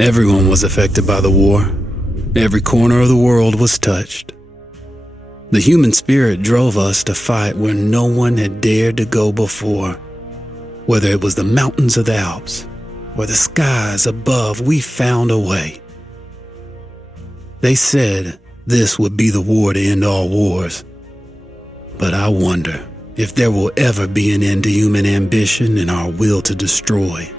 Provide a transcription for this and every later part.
Everyone was affected by the war. Every corner of the world was touched. The human spirit drove us to fight where no one had dared to go before. Whether it was the mountains of the Alps or the skies above, we found a way. They said this would be the war to end all wars. But I wonder if there will ever be an end to human ambition and our will to destroy.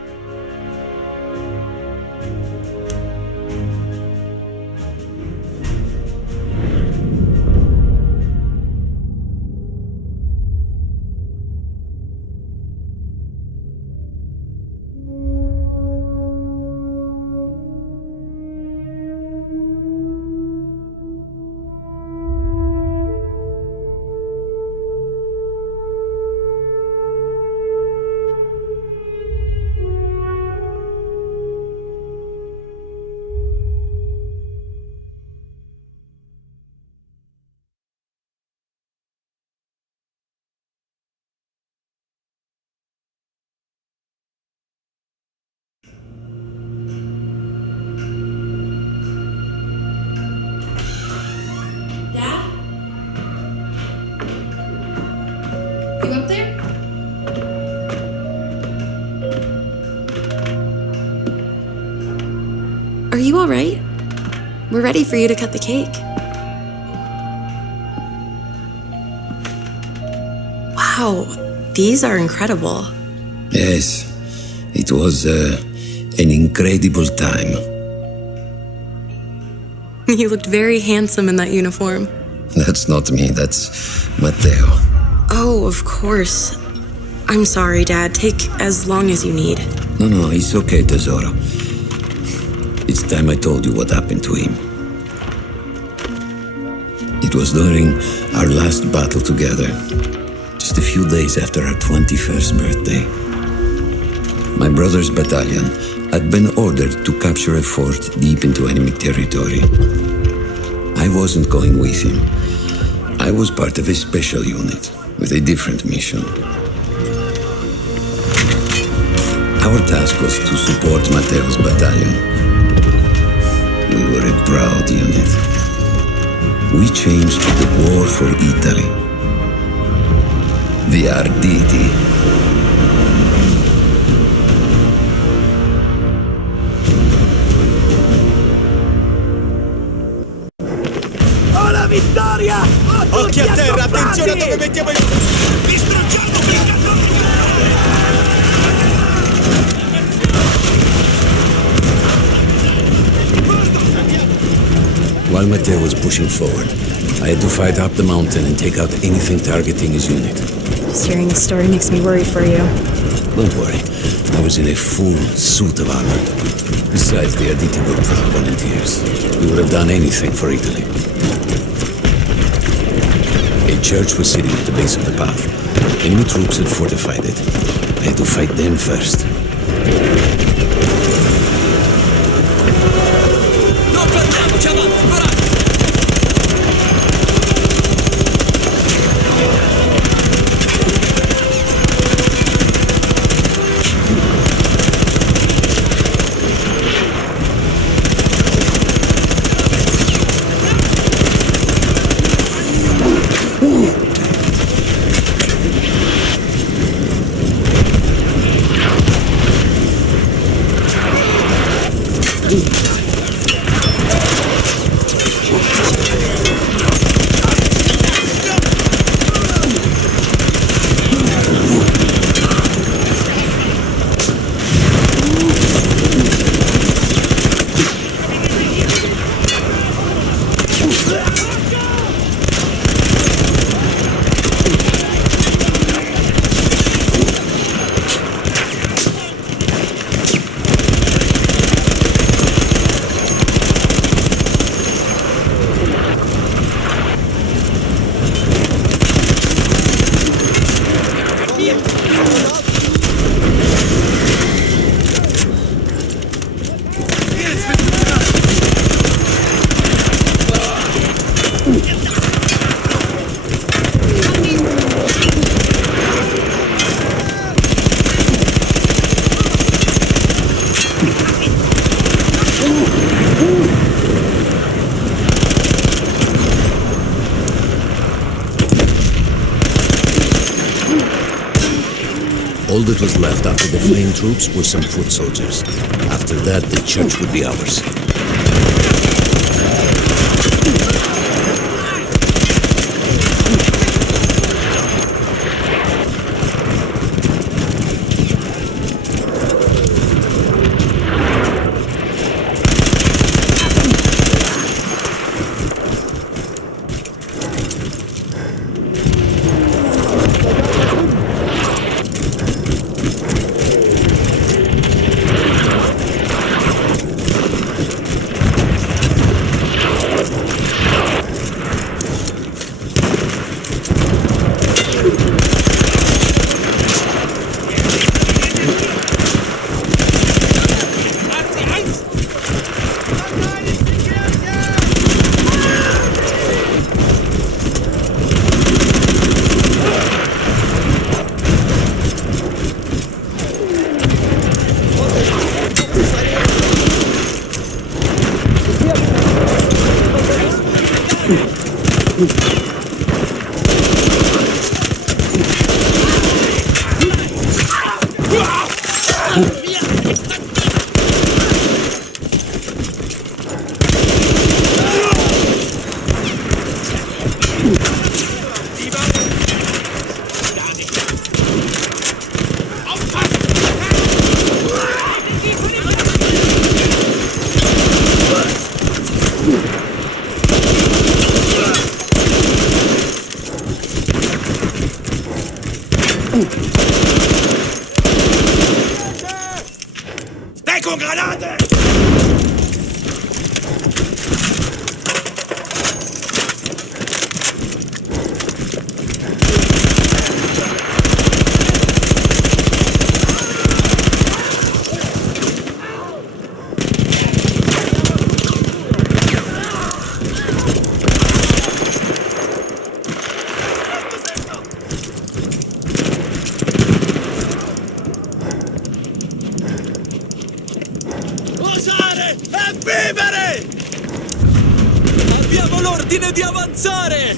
You up there? Are you all right? We're ready for you to cut the cake. Wow, these are incredible. Yes, it was an incredible time. You looked very handsome in that uniform. That's not me, that's Matteo. Oh, of course. I'm sorry, Dad. Take as long as you need. No, it's okay, Tesoro. It's time I told you what happened to him. It was during our last battle together, just a few days after our 21st birthday. My brother's battalion had been ordered to capture a fort deep into enemy territory. I wasn't going with him. I was part of a special unit with a different mission. Our task was to support Matteo's battalion. We were a proud unit. We changed the war for Italy. The Arditi. La vittoria! Occhi a terra, attenzione a dove mettiamo il... Distruggiamo While Matteo was pushing forward, I had to fight up the mountain and take out anything targeting his unit. Just hearing the story makes me worried for you. Don't worry, I was in a full suit of armor. Besides, the Arditi were proud volunteers. We would have done anything for Italy. A church was sitting at the base of the path. Enemy troops had fortified it. I had to fight them first. Non fermiamoci, avanti, coraggio! that was left after the fleeing troops were some foot soldiers. After that, the church would be ours. Deckung, Granate! Osare e vivere! Abbiamo l'ordine di avanzare!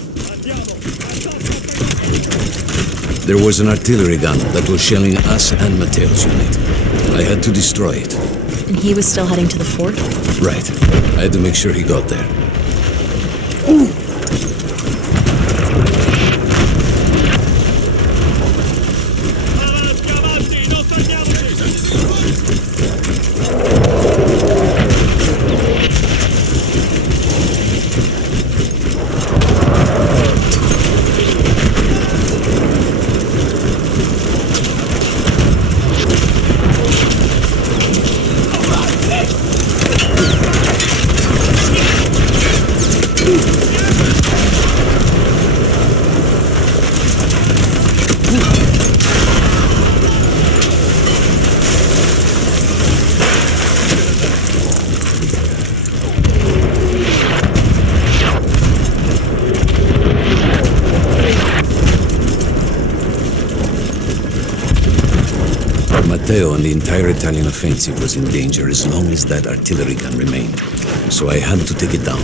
There was an artillery gun that was shelling us and Matteo's unit. I had to destroy it. And he was still heading to the fort? Right. I had to make sure he got there. Avanti, non fermiamoci! Matteo and the entire Italian offensive was in danger as long as that artillery gun remained. So I had to take it down.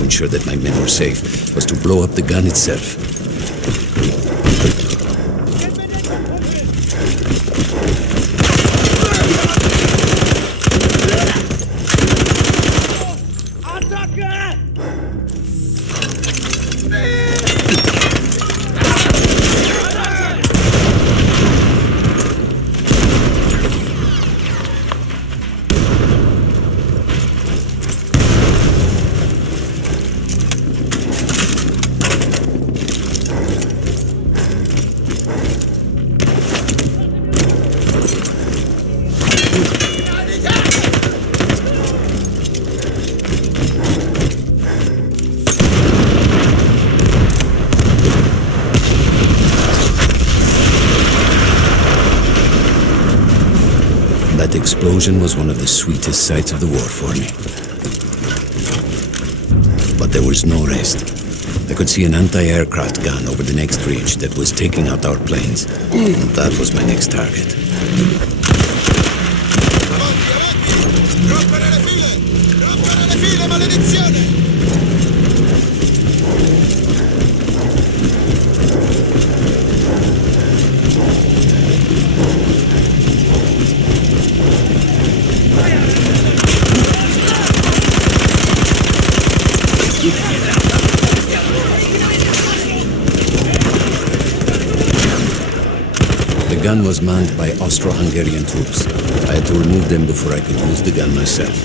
to ensure that my men were safe was to blow up the gun itself. That explosion was one of the sweetest sights of the war for me. But there was no rest. I could see an anti-aircraft gun over the next ridge that was taking out our planes. And that was my next target. Rompere le file! Rompere le file, maledizione! The gun was manned by Austro-Hungarian troops. I had to remove them before I could use the gun myself.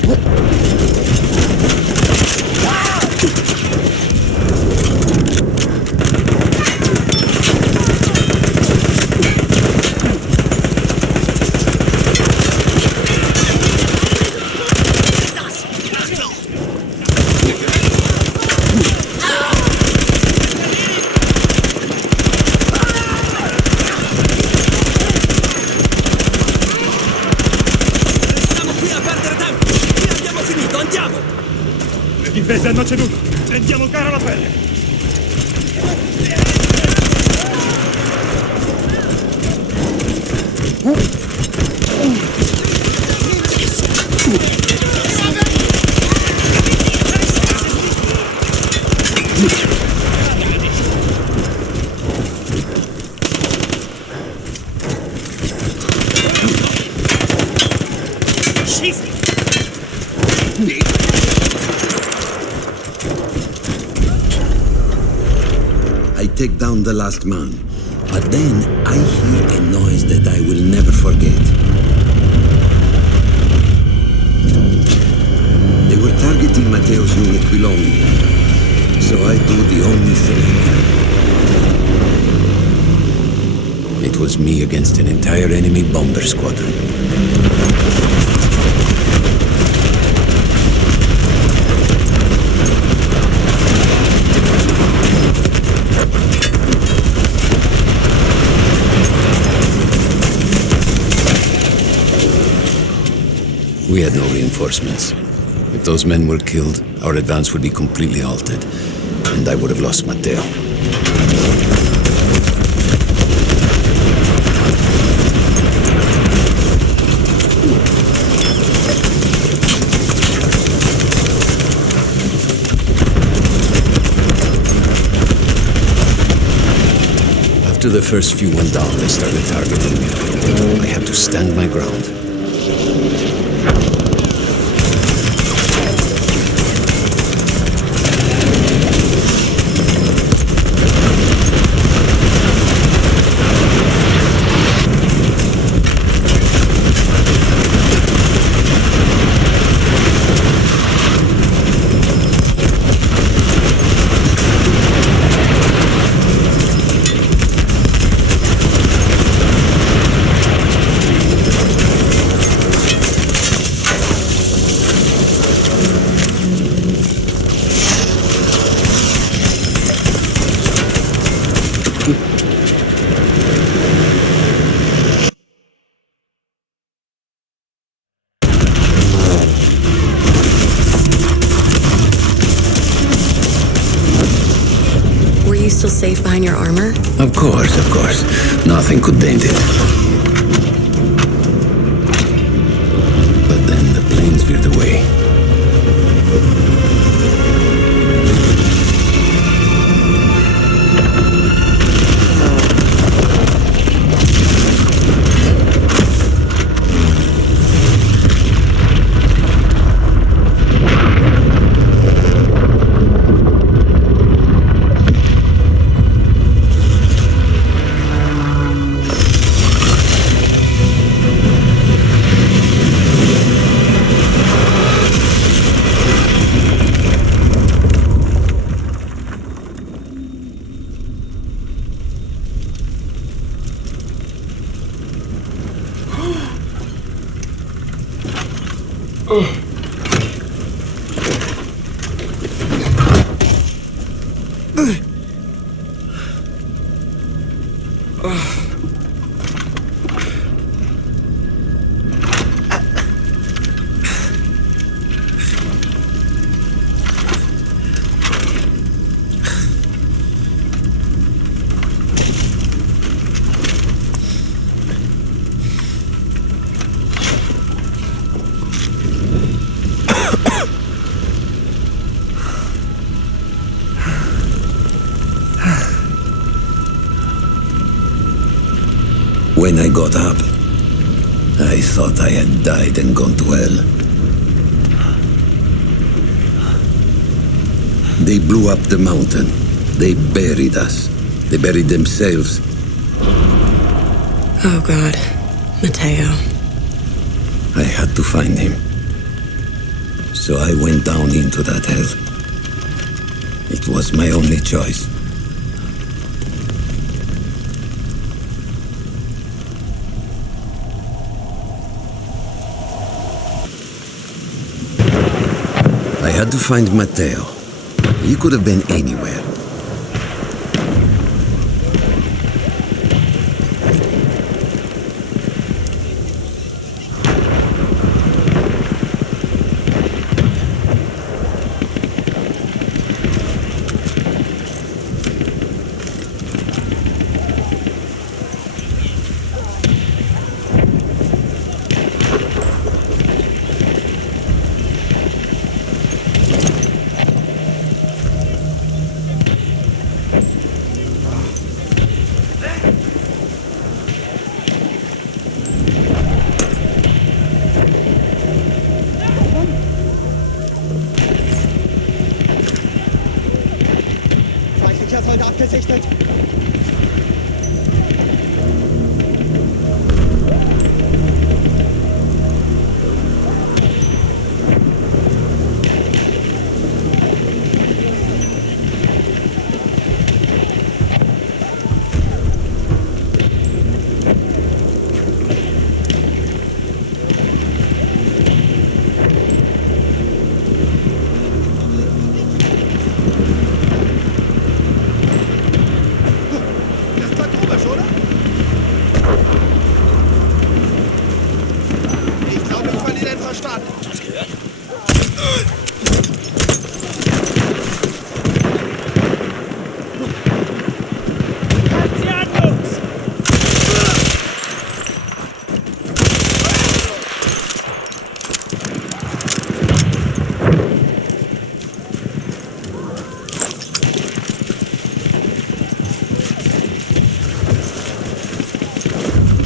Le difese hanno ceduto. Prendiamo cara la pelle. I take down the last man, but then I hear a noise that I will never forget. They were targeting Matteo's unit below me, so I do the only thing I can. It was me against an entire enemy bomber squadron. We had no reinforcements. If those men were killed, our advance would be completely halted, and I would have lost Matteo. After the first few went down, they started targeting me. I had to stand my ground. Were you still safe behind your armor? Of course. Nothing could dent it. But then the planes veered away. When I got up, I thought I had died and gone to hell. They blew up the mountain. They buried us. They buried themselves. Oh God, Matteo. I had to find him. So I went down into that hell. It was my only choice. I had to find Matteo. He could have been anywhere. Verkehrshäuser abgesichtet.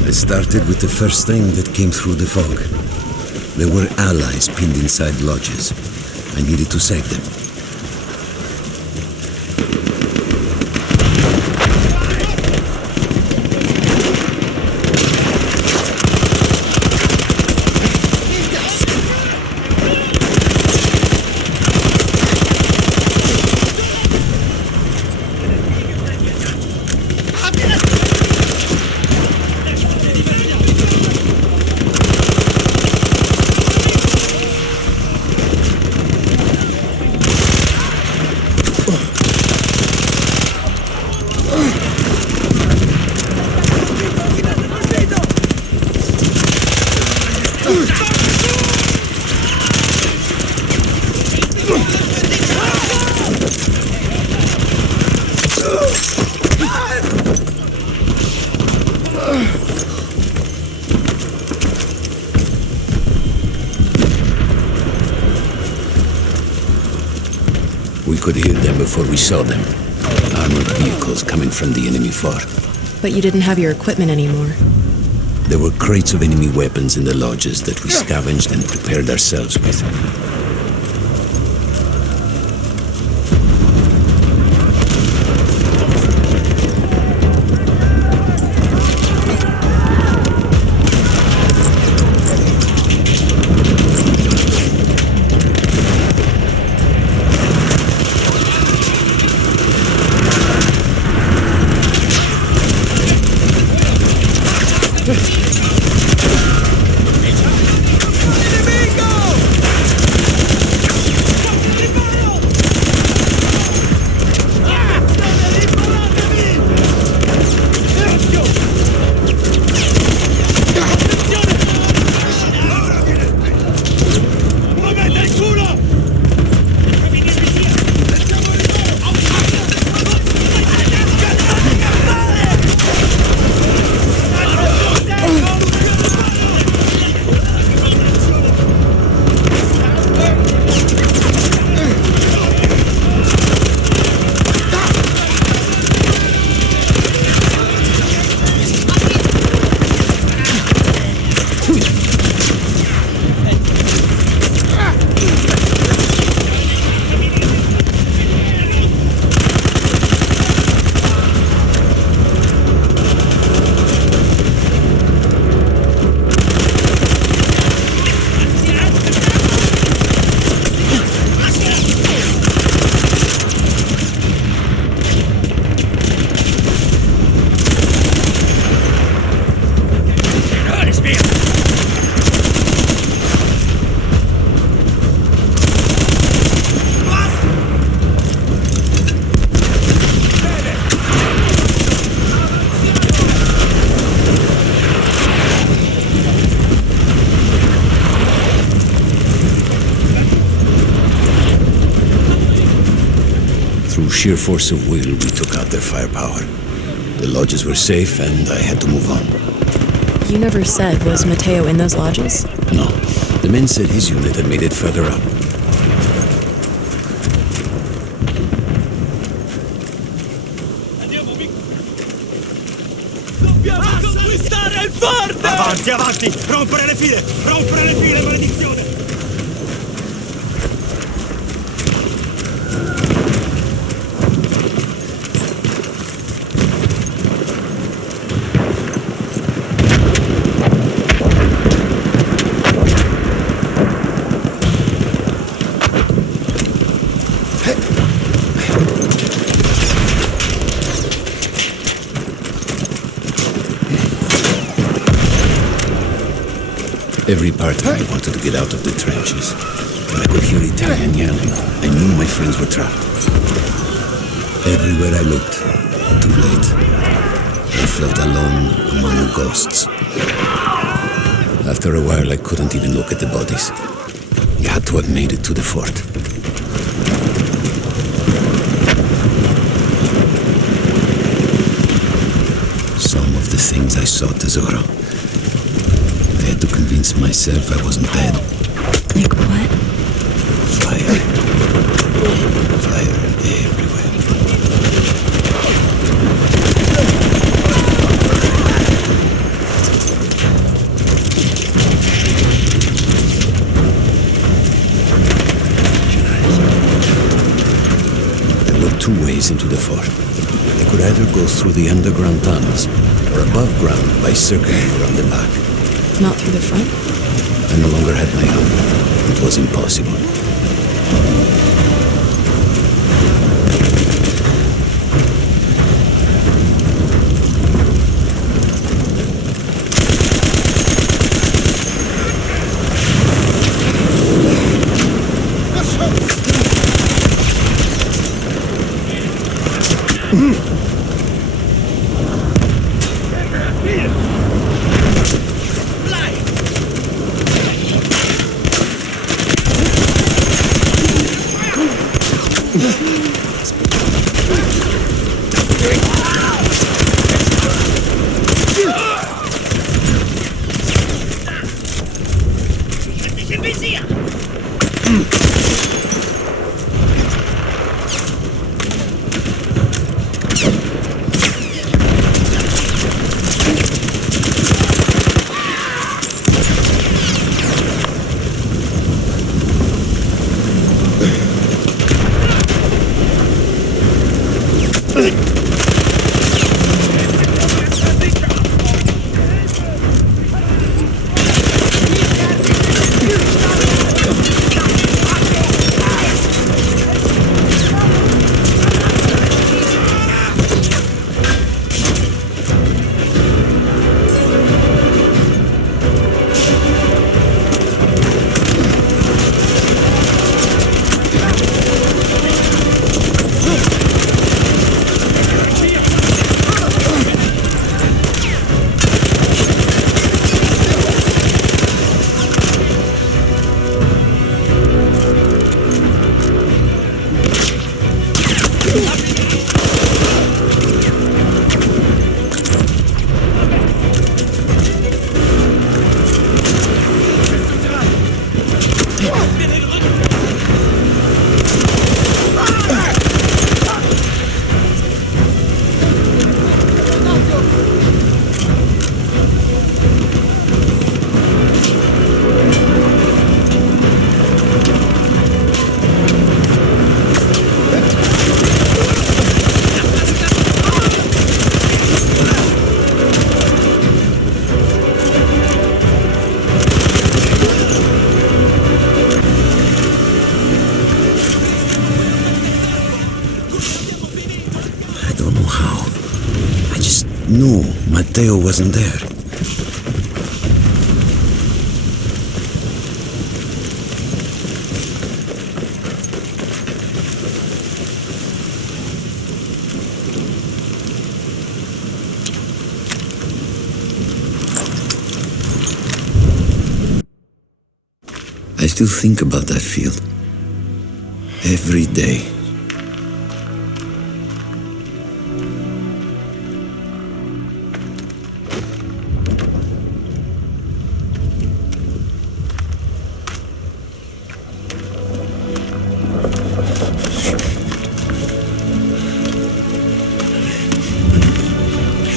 I started with the first thing that came through the fog. There were allies pinned inside lodges. I needed to save them. We could hear them before we saw them. Armored vehicles coming from the enemy fort. But you didn't have your equipment anymore. There were crates of enemy weapons in the lodges that we scavenged and prepared ourselves with. Through sheer force of will, we took out their firepower. The lodges were safe, and I had to move on. You never said, was Matteo in those lodges? No, the men said his unit had made it further up. Dobbiamo conquistare il forte! Avanti, avanti! Rompere le file! Rompere le file, maledizione! Every part of me wanted to get out of the trenches. When I could hear Italian yelling, I knew my friends were trapped. Everywhere I looked, too late. I felt alone among ghosts. After a while, I couldn't even look at the bodies. You had to have made it to the fort. Some of the things I saw, Tesoro. I had to convince myself I wasn't dead. Like what? Fire. Fire everywhere. There were two ways into the fort. I could either go through the underground tunnels or above ground by circling around the back. Not through the front? I no longer had my armor. It was impossible. No, Matteo wasn't there. I still think about that field. Every day.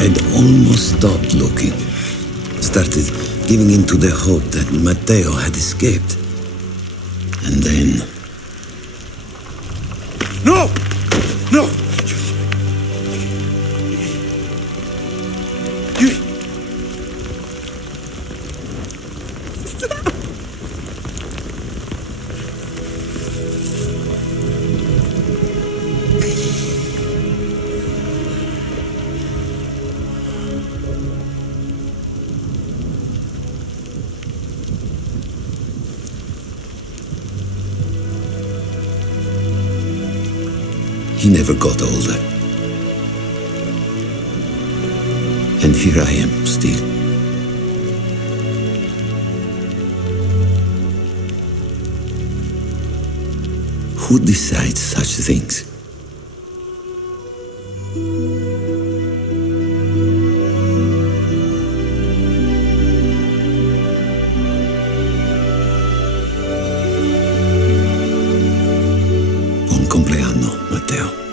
had almost stopped looking. Started giving in to the hope that Matteo had escaped. And then... No! No! He never got older. And here I am, still. Who decides such things? Buon compleanno, Matteo.